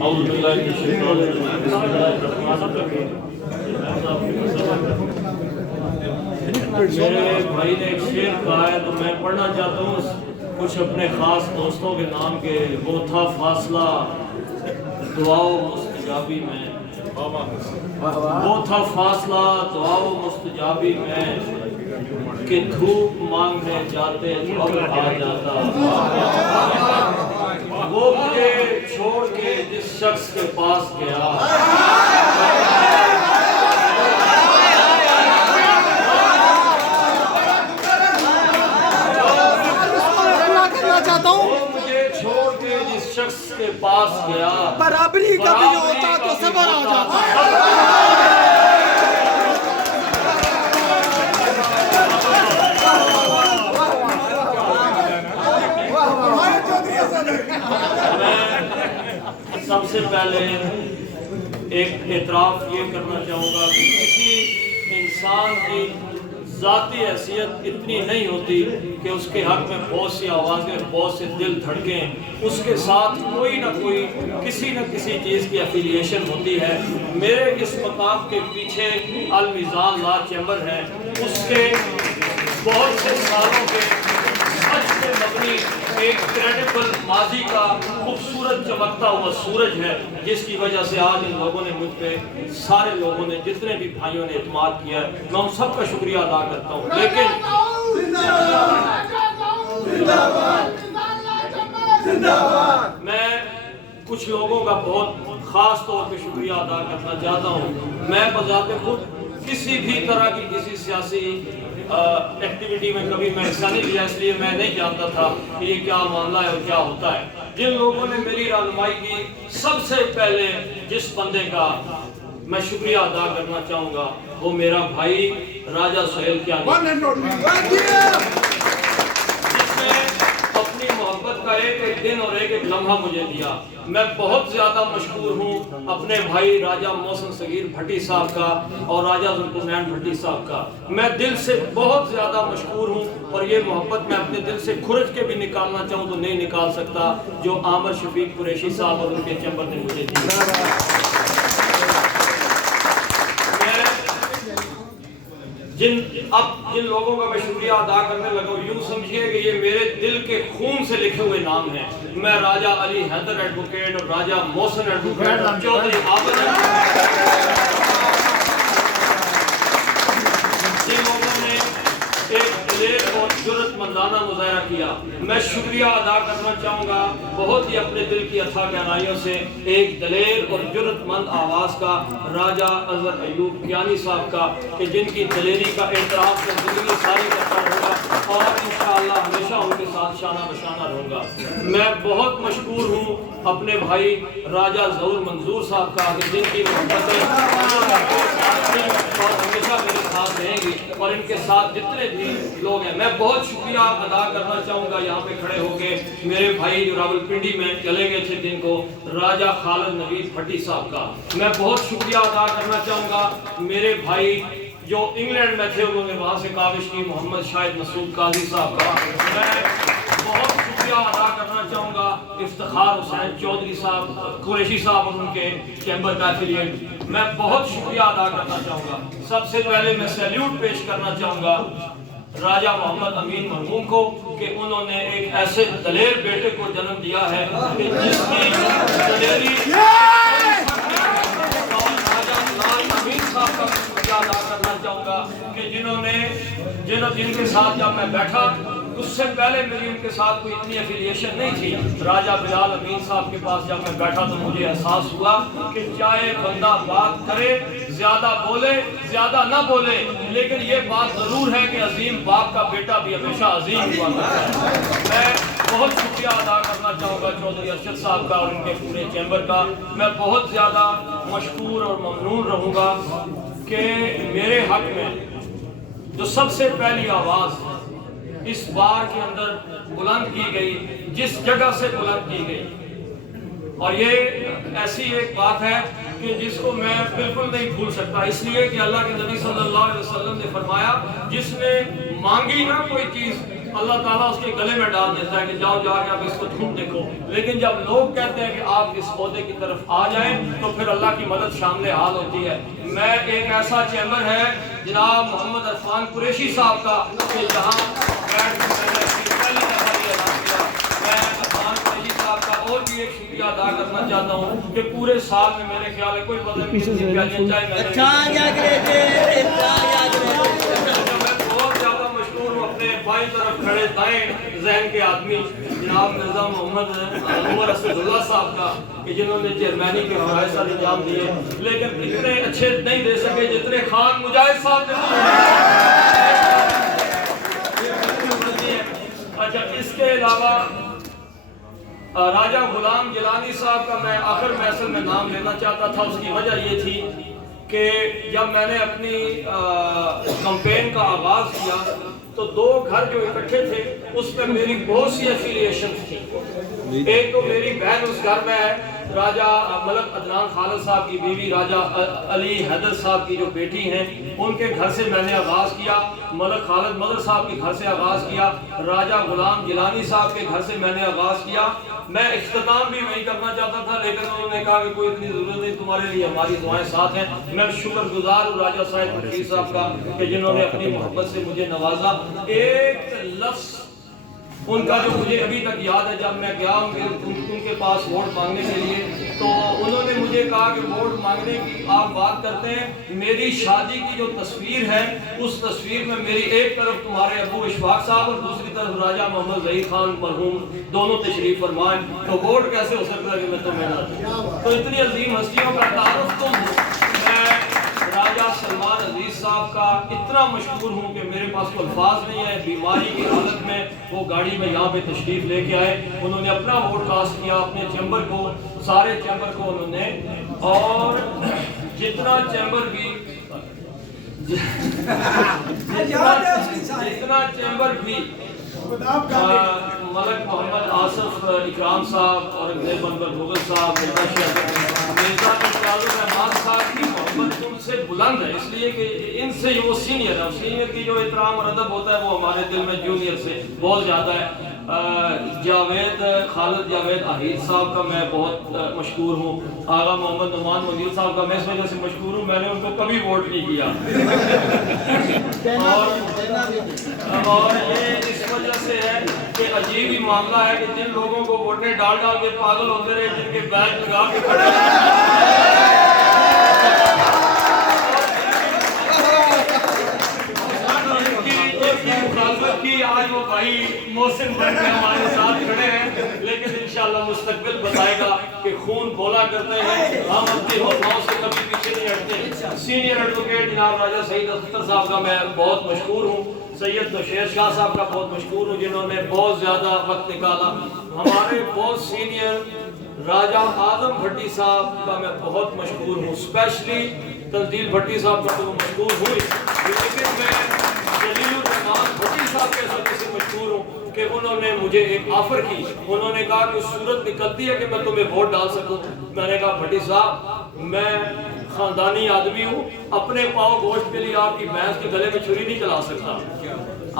اعوذ باللہ من الشیطان الرجیم بسم اللہ الرحمن الرحیم۔ میرے بھائی نے ایک شعر کہا ہے تو میں پڑھنا چاہتا ہوں کچھ اپنے خاص دوستوں کے نام کے۔ وہ تھا فاصلہ دعا و مستجابی میں، وہ تھا فاصلہ دعا و مستجابی میں، کہ دھوپ مانگنے جاتے اب آ جاتا۔ وہ مجھے چھوڑ کے جس شخص کے پاس گیا، شخص کے پاس گیا، برابری کبھی ہوتا تو صبر آ جاتا۔ میں سب سے پہلے ایک اعتراف یہ کرنا چاہوں گا کہ کسی انسان کی ذاتی حیثیت اتنی نہیں ہوتی کہ اس کے حق میں بہت سی آوازیں، بہت سے دل دھڑکیں، اس کے ساتھ کوئی نہ کوئی کسی نہ کسی چیز کی افیلیشن ہوتی ہے۔ میرے اس مقام کے پیچھے المیزان لا چیمبر ہے، اس کے بہت سے سالوں کے سچ پہ مبنی ایک کریڈیبل ماضی کا خوبصورت چمکتا ہوا سورج ہے، جس کی وجہ سے آج ان لوگوں نے مجھ پہ، سارے لوگوں نے، جتنے بھی بھائیوں نے اعتماد کیا ہے، میں ان سب کا شکریہ ادا کرتا ہوں۔ لیکن میں کچھ لوگوں کا بہت خاص طور پہ شکریہ ادا کرنا چاہتا ہوں۔ میں بذات خود کسی بھی طرح کی کسی سیاسی ایکٹیویٹی میں کبھی میں حصہ نہیں لیا، اس لیے میں نہیں جانتا تھا کہ یہ کیا معاملہ ہے اور کیا ہوتا ہے۔ جن لوگوں نے میری رہنمائی کی، سب سے پہلے جس بندے کا میں شکریہ ادا کرنا چاہوں گا وہ میرا بھائی راجہ سہیل کیانی، جس نے اپنی محبت کا ایک ایک دن اور ایک ایک لمحہ مجھے دیا۔ میں بہت زیادہ مشکور ہوں اپنے بھائی راجہ محسن صغیر بھٹی صاحب کا اور راجہ ذوالقرنین بھٹی صاحب کا۔ میں دل سے بہت زیادہ مشکور ہوں، اور یہ محبت میں اپنے دل سے کھرچ کے بھی نکالنا چاہوں تو نہیں نکال سکتا، جو عامر شفیق قریشی صاحب اور ان کے چیمبر نے مجھے دی۔ جن لوگوں کا میں شکریہ ادا کرنے لگا ہوں، یوں سمجھیے کہ یہ میرے دل کے خون سے لکھے ہوئے نام ہیں۔ میں راجہ علی حیدر ایڈوکیٹ اور راجہ محسن ایڈوکیٹ اور چودھری عابد، جن لوگوں نے ایک دلیر اور جرأت مندانہ مظاہرہ کیا، میں شکریہ ادا کرنا چاہوں گا بہت ہی اپنے دل کی اتھا گہرائیوں سے ایک دلیر اور جرأت مند آواز کا، راجہ اظہر ایوب کیانی صاحب کا، کہ جن کی دلیری کا اعتراف میں زندگی ساری کرتا رہوں گا اور انشاءاللہ ہمیشہ ان کے ساتھ شانہ بشانہ رہوں گا۔ میں بہت مشکور ہوں اپنے بھائی راجہ ظہور منظور صاحب کا، کہ جن کی محبتیں اور ہمیشہ میرے ساتھ رہیں گی، اور ان کے ساتھ جتنے بھی لوگ ہیں۔ میں بہت شکریہ ادا کرنا چاہوں گا یہاں پہ کھڑے ہو کے میرے بھائی جو راولپنڈی میں چلے گئے تھے جن کو، راجہ خالد نوید بھٹی صاحب کا۔ میں بہت شکریہ ادا کرنا چاہوں گا میرے بھائی جو انگلینڈ میں تھے، انہوں نے وہاں سے کاوش کی، محمد شاہد مسعود قاضی صاحب کا۔ میں بہت شکریہ ادا کرنا چاہوں گا افتخار حسین چودھری صاحب قریشی صاحب اور ان کے چیمبر کا ایفیلیٹ۔ میں بہت شکریہ ادا کرنا چاہوں گا۔ سب سے پہلے میں سیلیوٹ پیش کرنا چاہوں گا راجہ محمد امین مرحوم کو، کہ انہوں نے ایک ایسے دلیر بیٹے کو جنم دیا ہے کہ جس کی دلیری، اور راجہ لال امین صاحب کا شکریہ ادا کرنا چاہوں گا کہ جنہوں نے جن کے ساتھ جب میں بیٹھا، اس سے پہلے میری ان کے ساتھ کوئی اتنی افیلیشن نہیں تھی۔ راجہ بلال امین صاحب کے پاس جب میں بیٹھا تو مجھے احساس ہوا کہ چاہے بندہ بات کرے، زیادہ بولے، زیادہ نہ بولے، لیکن یہ بات ضرور ہے کہ عظیم باپ کا بیٹا بھی ہمیشہ عظیم ہوا کرتا ہے۔ میں بہت شکریہ ادا کرنا چاہوں گا چودھری ارشد صاحب کا اور ان کے پورے چیمبر کا۔ میں بہت زیادہ مشکور اور ممنون رہوں گا کہ میرے حق میں جو سب سے پہلی آواز اس بار کے اندر بلند کی گئی، جس جگہ سے بلند کی گئی، اور یہ ایسی ایک بات ہے کہ جس کو میں بالکل نہیں بھول سکتا، اس لیے کہ اللہ کے نبی صلی اللہ علیہ وسلم نے فرمایا، جس نے مانگی نہ کوئی چیز اللہ تعالیٰ اس کے گلے میں ڈال دیتا ہے کہ جاؤ جا کے آپ اس کو ڈھونڈ دیکھو. لیکن جب لوگ کہتے ہیں کہ آپ اس عہدے کی طرف آ جائیں تو پھر اللہ کی مدد شامل حال ہوتی ہے. میں ایک ایسا چیمبر ہے جناب محمد عرفان قریشی صاحب کا کہ جہاں بیٹھ کے میں نے اپنی پہلی دفعہ یہ اعلان کیا. میں عرفان قریشی صاحب کا اور بھی ایک شکریہ ادا کرنا چاہتا ہوں کہ پورے سال میں میرے خیال ہے کوئی پتہ نہیں کتنی پیالیاں چائے میں بہت زیادہ مشہور ہوں اپنے بائیں طرف کھڑے دائیں ذہن کے آدمی جناب مرزا محمد عمر اسد اللہ صاحب کا کہ جنہوں نے چیئرمینی کے فرائض انجام دیے لیکن اتنے اچھے نہیں دے سکے جتنے خان مجاہد صاحب نے دیے. اچھا اس کے علاوہ راجہ غلام گیلانی صاحب کا میں آخر محفل میں نام لینا چاہتا تھا. اس کی وجہ یہ تھی کہ جب میں نے اپنی کمپین کا آغاز کیا تو دو گھر جو اکٹھے تھے اس میں میری بہت سی ایفیلیشنز تھی. ایک تو میری بہن اس گھر میں ہے راجہ ملک عدنان خالد صاحب کی بیوی راجہ علی حیدر صاحب کی جو بیٹی ہیں ان کے گھر سے میں نے آغاز کیا. ملک خالد مدر صاحب کے گھر سے آغاز کیا. راجہ غلام گیلانی صاحب کے گھر سے میں نے آغاز کیا. میں اختتام بھی وہی کرنا چاہتا تھا لیکن انہوں نے کہا کہ کوئی اتنی ضرورت نہیں, تمہارے لیے ہماری دعائیں ساتھ ہیں. میں شکر گزار ہوں راجہ صاحب فقیر صاحب کا کہ جنہوں نے اپنی محبت سے مجھے نوازا. ایک لفظ ان کا جو مجھے ابھی تک یاد ہے, جب میں گیا ان کے پاس ووٹ مانگنے کے لیے تو انہوں نے مجھے کہا کہ ووٹ مانگنے کی آپ بات کرتے ہیں, میری شادی کی جو تصویر ہے اس تصویر میں میری ایک طرف تمہارے ابو اشفاق صاحب اور دوسری طرف راجہ محمد ظہیر خان مرحوم دونوں تشریف فرمائیں, تو ووٹ کیسے ہو سکتا ہے کہ میں تمہیں نہ دوں. تو اتنی عظیم ہستیوں کا تعارف تم ہو. میں راجہ سلمان عزیز صاحب کا اتنا مشکور ہوں کہ میرے پاس کوئی الفاظ نہیں ہے. بیماری کی حالت میں وہ گاڑی میں یہاں پہ تشریف لے کے آئے, انہوں نے اپنا ووٹ کاسٹ کیا اپنے چیمبر کو, سارے چیمبر کو انہوں نے, اور جتنا چیمبر بھی ملک محمد آصف اکرام صاحب اور مغل صاحب مرزا الرحمان صاحب کی محبت ان سے بلند ہے, اس لیے کہ ان سے وہ سینئر ہے. سینئر کی جو احترام اور ادب ہوتا ہے وہ ہمارے دل میں جونیئر سے بہت زیادہ ہے. جاوید خالد جاوید آہیر صاحب کا میں بہت مشکور ہوں. آغا محمد نعمان منیر صاحب کا میں اس وجہ سے مشکور ہوں, میں نے ان کو کبھی ووٹ نہیں کیا اور یہ اس وجہ سے ہے کہ عجیب ہی معاملہ ہے کہ جن لوگوں کو ووٹیں ڈال ڈال کے پاگل ہوتے رہے, جن کے بیگ لگا کے کھڑے کی آج وہ بھائی محسن بن کے ہمارے ساتھ کھڑے ہیں, لیکن انشاءاللہ مستقبل بتائے گا کہ خون بولا کرتے ہیں, ہم اپنی حوصلوں سے کبھی پیچھے نہیں ہٹتے. سینئر ایڈوکیٹ جناب راجہ سعید اختر صاحب کا میں بہت مشکور ہوں. سید نوشیر شاہ صاحب کا بہت مشکور ہوں جنہوں نے بہت زیادہ وقت نکالا. ہمارے بہت سینئر راجہ اعظم بھٹی صاحب کا میں بہت مشکور ہوں. اسپیشلی تنزیل بھٹی صاحب کا تو مشکور ہوں, لیکن میں جلیل الرحمان بھٹی صاحب کے ساتھ سے مشہور ہوں کہ انہوں نے مجھے ایک آفر کی. انہوں نے کہا کہ صورت نکلتی ہے کہ میں تمہیں ووٹ ڈال سکوں. میں نے کہا بھٹی صاحب میں خاندانی آدمی ہوں, اپنے پاؤں گوشت کے لیے آپ کی بھینس کے گلے میں چھری نہیں چلا سکتا.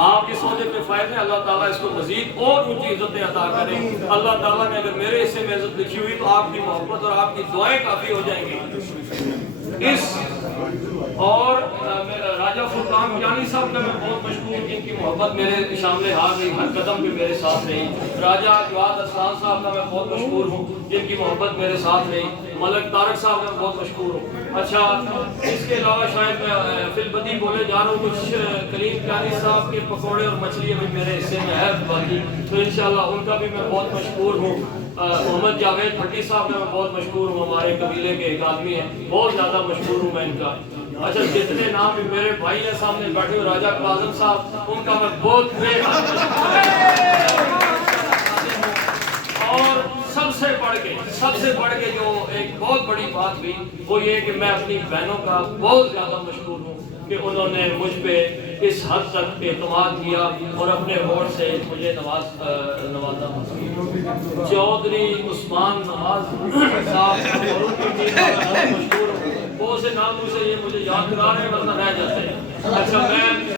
آپ اس عہدے پہ فائد ہیں, اللہ تعالیٰ اس کو مزید اور اونچی عزتیں عطا کریں. اللہ تعالیٰ نے اگر میرے حصے میں عزت لکھی ہوئی تو آپ کی محبت اور آپ کی دعائیں کافی ہو جائیں گی. اس اور راجہ فرقان میانی صاحب کا میں بہت مشکور ہوں, جن کی محبت میرے شامل حال رہی, ہر قدم پہ میرے ساتھ رہی. راجہ جواد اسلان صاحب کا میں بہت مشکور ہوں, جن کی محبت میرے ساتھ رہی. ملک طارق صاحب کا میں بہت مشکور ہوں. اچھا اس کے علاوہ شاید میں فی البدی بولے جا رہا ہوں, کچھ کریم پیانی صاحب کے پکوڑے اور مچھلی ابھی میرے حصے میں ہے باقی, تو انشاءاللہ ان کا بھی میں بہت مشکور ہوں. محمد جاوید بھٹی صاحب کا میں بہت مشکور ہوں, ہمارے قبیلے کے ایک آدمی ہیں, بہت زیادہ مشکور ہوں میں ان کا. اچھا جتنے نام میرے بھائی ہیں سامنے بیٹھے ہوئے, راجہ کاظم صاحب, ان کا میں بہت بے حد اور سب سے بڑھ کے جو ایک بہت بڑی بات ہوئی وہ یہ کہ میں اپنی بہنوں کا بہت زیادہ مشکور ہوں کہ انہوں نے مجھ پہ اس حد تک اعتماد کیا اور اپنے ووٹ سے مجھے نوازا. چودھری عثمان نواز صاحب اور ان کی ٹیم مشکور ہوں. بہت سے نام سے یہ مجھے یاد کرا رہے ہیں ورنہ رہ جاتے ہیں. اچھا میں